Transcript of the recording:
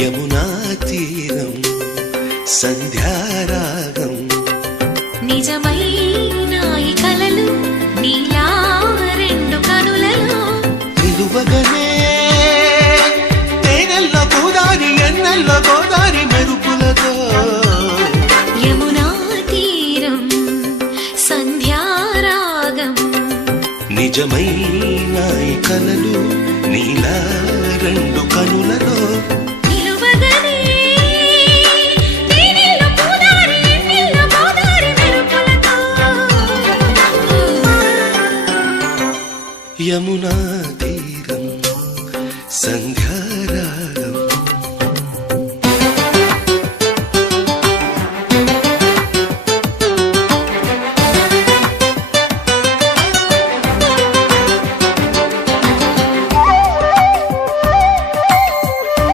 యమునా తీరం సంధ్యారాగం నిజమైన ఈ కలలు నీలా రెండు కనులలో నిలువగనే తేనెల్ల గోదారి ఎన్నెల్ల గోదారి మెరుపులతో యమునా తీరం సంధ్యారాగం నిజమైన ఈ కలలు నీలా రెండు కనులలో యమునా